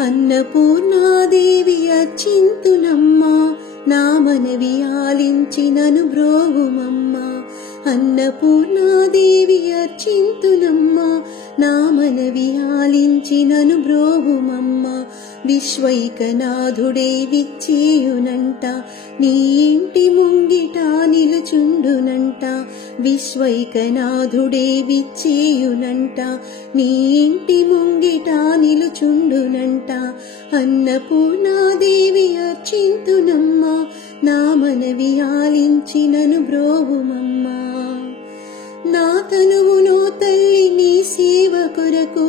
అన్నపూర్ణాదేవి అర్చింతునమ్మా, నా మనవి ఆలించి నను బ్రోవుమమ్మా. అన్నపూర్ణాదేవి అర్చింతునమ్మా, నా మనవి ఆలించి నను బ్రోవుమమ్మా. విశ్వైకనాథుడే విచ్చేయునంట, నీ ఇంటి ముంగిట నిలుచుండునంట. విశ్వైకనాథుడే విచ్చేయునంట, నీ ఇంటి ముంగిట నిలుచుండునంట. అన్నపూర్ణాదేవి అర్చింతునమ్మా, నా మనవి ఆలించి నను బ్రోవుమమ్మా. నా తనువునో తల్లి నీ సేవ కొరకు,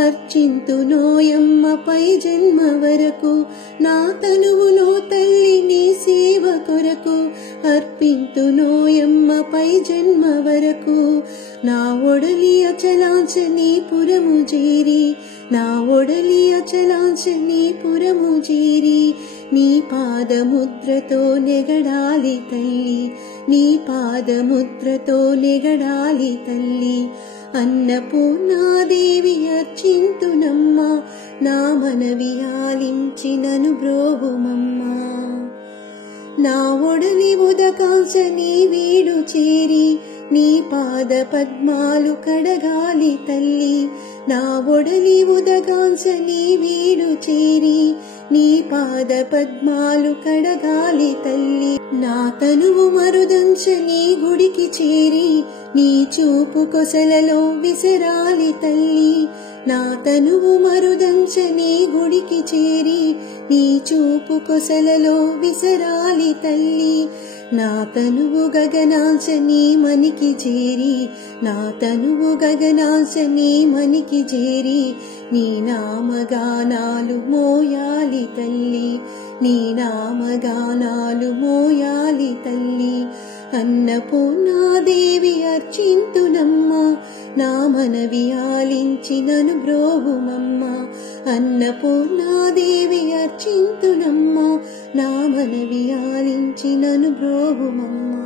అర్చింతునోయమ్మ పై జన్మ వరకు. నా తనువునో తల్లి నీ సేవ కొరకు, అర్పింతునోయమ్మ పై జన్మ వరకు. నా ఒడలి అచలాంచనీ పురము చేరి, నా ఒడలి అచలాంచనీ పురము చేరి. నీ పాదముద్రతో నెగడాలి తల్లి, నీ పాదముద్రతో నెగడాలి తల్లి. అన్నపూర్ణాదేవి అర్చింతునమ్మా, నా మనవి ఆలించి నను బ్రోవుమమ్మా. నా ఒడలి ఉదకాంచ నీ వీడు చేరి, నీ పాద పద్మాలు కడగాలి తల్లి. నా ఒడలి ఉదగాంచ నీ వీడు చేరి, నీ పాద పద్మాలు కడగాలి తల్లి. నా తనువు మరుదంచ నీ గుడికి చేరి, నీ చూపు కొసలలో విసరాలి తల్లి. నా తనువు మరుదంచ నీ గుడికి చేరి, నీ చూపు కొసలలో విసరాలి తల్లి. నా తనువు గగనాంచ నీ మనికి చేరి, నా తనువు గగనాంచ నీ మనికి చేరి. నీ నామగానాలు మోయాలి తల్లి, నీ నామగానాలు మోయాలి తల్లి. అన్నపూర్ణాదేవి అర్చింతునమ్మా, నా మనవి ఆలించి నను బ్రోవుమమ్మా. అన్నపూర్ణాదేవి అర్చింతునమ్మా, నా మనవి ఆలించి నను బ్రోవుమమ్మా.